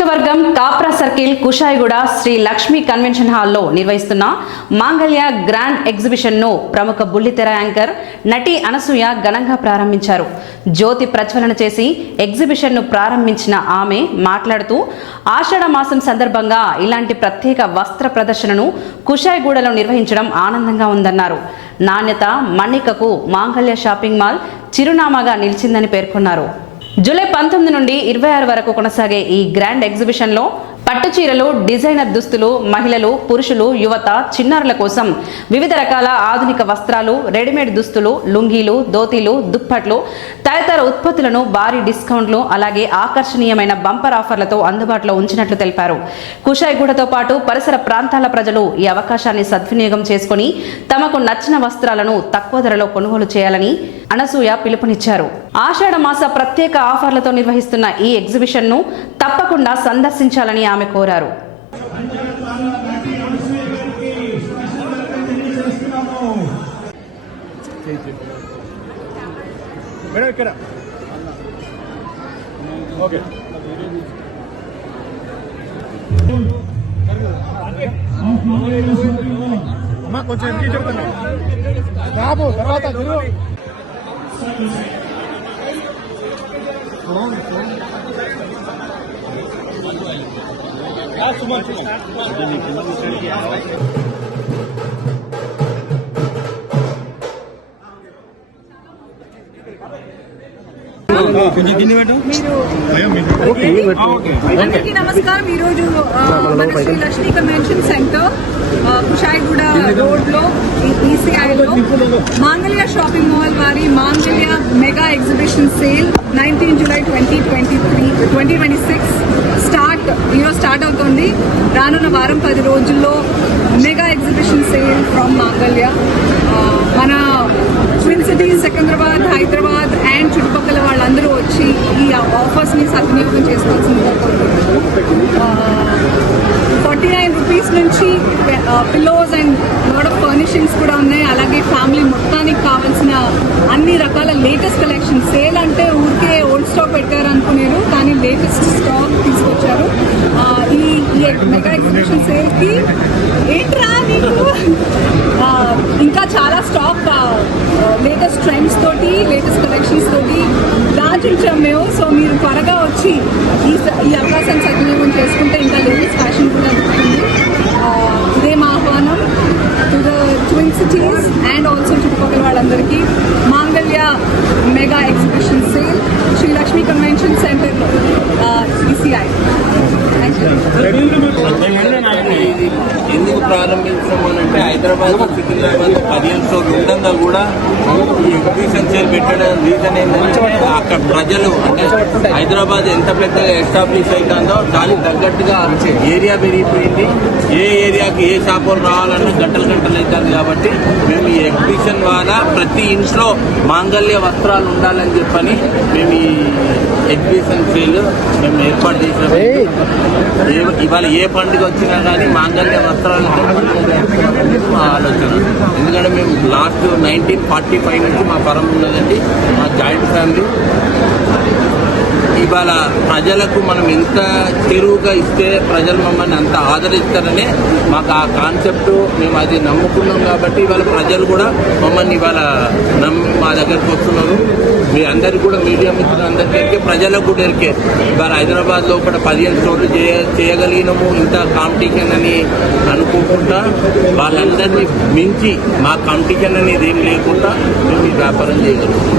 నియోజకవర్గం Kapra circle Kushaiguda Shri Lakshmi convention హాల్లో నిర్వహిస్తున్న మాంగళ్య గ్రాండ్ ఎగ్జిబిషన్ ను ప్రముఖ బుల్లితెర యాంకర్ నటి అనసూయ ఘనంగా ప్రారంభించారు. జ్యోతి ప్రజ్వలన చేసి ఎగ్జిబిషన్ ను ప్రారంభించిన ఆమె మాట్లాడుతూ ఆషాఢ మాసం సందర్భంగా ఇలాంటి ప్రత్యేక వస్త్ర ప్రదర్శనను కుషాయిగూడలో నిర్వహించడం ఆనందంగా ఉందన్నారు. నాణ్యత మన్నికకు మాంగళ్య షాపింగ్ మాల్ చిరునామాగా నిలిచిందని పేర్కొన్నారు. జూలై 19 నుండి 26 వరకు కొనసాగే ఈ గ్రాండ్ ఎగ్జిబిషన్ లో పట్టు చీరలు, డిజైనర్ దుస్తులు, మహిళలు, పురుషులు, యువత, చిన్నారుల కోసం వివిధ రకాల ఆధునిక వస్త్రాలు, రెడీమేడ్ దుస్తులు, లుంగీలు, ధోతీలు, దుప్పట్లు తదితర ఉత్పత్తులను భారీ డిస్కౌంట్లు అలాగే ఆకర్షణీయమైన బంపర్ ఆఫర్లతో అందుబాటులో ఉంచినట్లు తెలిపారు. కుషాయిగూడతో పాటు పరిసర ప్రాంతాల ప్రజలు ఈ అవకాశాన్ని సద్వినియోగం చేసుకుని తమకు నచ్చిన వస్త్రాలను తక్కువ ధరలో కొనుగోలు చేయాలని అనసూయ పిలుపునిచ్చారు. ఆషాఢ మాస ప్రత్యేక ఆఫర్లతో నిర్వహిస్తున్న ఈ ఎగ్జిబిషన్ ను తప్పకుండా సందర్శించాలని ఆమె కోరారు. కొంచెం చెప్తాను బాబు తర్వాత అందరికీ నమస్కారం. ఈ రోజు మన Shri Lakshmi convention centre Kushaiguda road లో ఈసీఐలో మాంగళ్య షాపింగ్ మాల్ వారి మాంగళ్య మెగా ఎగ్జిబిషన్ సేల్ 19 జూలై 2026 ఈరోజు స్టార్ట్ అవుతుంది. రానున్న వారం 10 రోజుల్లో మెగా ఎగ్జిబిషన్ సేల్ ఫ్రమ్ మాంగళ్య. మన twin cities Secunderabad, Hyderabad and చుట్టుపక్కల వాళ్ళందరూ వచ్చి ఈ ఆఫర్స్ ని సద్వినియోగం చేసుకోవాల్సిందిగా కోరుకుంటున్నాను. 49 రూపీస్ నుంచి pillows and lot of furnishings కూడా ఉన్నాయి. అలాగే ఫ్యామిలీ మొత్తానికి కావాల్సిన అన్ని రకాల లేటెస్ట్ కలెక్షన్. సేల్ అంటే ఊరికే ఓల్డ్ స్టాక్ పెట్టారు అనుకున్నారు, కానీ లేటెస్ట్ స్టాక్ తీసుకొచ్చారు. ఈ మెగా ఎగ్జిబిషన్ సేల్ కి ఏంట్రా నీకు ఇంకా చాలా స్టాక్ లేటెస్ట్ ట్రెండ్స్ తోటి, లేటెస్ట్ కలెక్షన్స్ తోటి దాచించాం మేము. సో మీరు త్వరగా వచ్చి ఈ అవకాశాన్ని సద్వినియోగం చేసుకుంటే ఇంకా లేటెస్ట్ ఫ్యాషన్ కూడా దొరుకుతుంది. ఇదే మా ఆహ్వానం to the twin cities and also చుట్టుపక్కల వాళ్ళందరికీ. Mangalya mega exhibition sale Shri Lakshmi convention centre ECI. ఎందుకు ప్రారంభించామనంటే హైదరాబాద్, సికింద్రాబాద్ 15 రోజులు ఉండగా కూడా ఈ ఎగ్జిబిషన్ సేల్ పెట్టడం రీజన్ ఏంటంటే అక్కడ ప్రజలు అంటే హైదరాబాద్ ఎంత పెద్దగా ఎస్టాబ్లిష్ అవుతుందో దానికి తగ్గట్టుగా ఏరియా పెరిగిపోయింది. ఏ ఏరియాకి ఏ షాపులు రావాలన్నా గంటలు అవుతుంది. కాబట్టి మేము ఈ ఎగ్జిబిషన్ ద్వారా ప్రతి ఇంట్లో మాంగళ్య వస్త్రాలు ఉండాలని చెప్పని మేము ఈ ఎగ్జిబిషన్ సేల్ మేము ఏర్పాటు చేసినాము. ఇవాళ ఏ పండుగ వచ్చినా కానీ మాంగళ్య వస్త్రాలతో మా ఆలోచన. ఎందుకంటే మేము లాస్ట్ 1945 నుంచి మా పరం ఉన్నదండి, మా జాయింట్ ఫ్యామిలీ. ఇవాళ ప్రజలకు మనం ఎంత చెరువుగా ఇస్తే ప్రజలు మమ్మల్ని అంత ఆదరిస్తారనే మాకు ఆ కాన్సెప్ట్ మేము అది నమ్ముకున్నాం. కాబట్టి ఇవాళ ప్రజలు కూడా మమ్మల్ని ఇవాళ మా దగ్గరకు వస్తున్నారు. మీ అందరికీ కూడా మీడియా మిత్రులందరికీ ఎరికే, ప్రజలకు కూడా ఎరికే. ఇవాళ హైదరాబాద్లో కూడా 15 స్టోర్లు చేయగలిగినాము. ఇంత కాంపిటీషన్ అని అనుకోకుండా వాళ్ళందరినీ మించి మా కాంపిటీషన్ అనేది ఏం లేకుండా మేము ఈ వ్యాపారం చేయగలుగుతాం.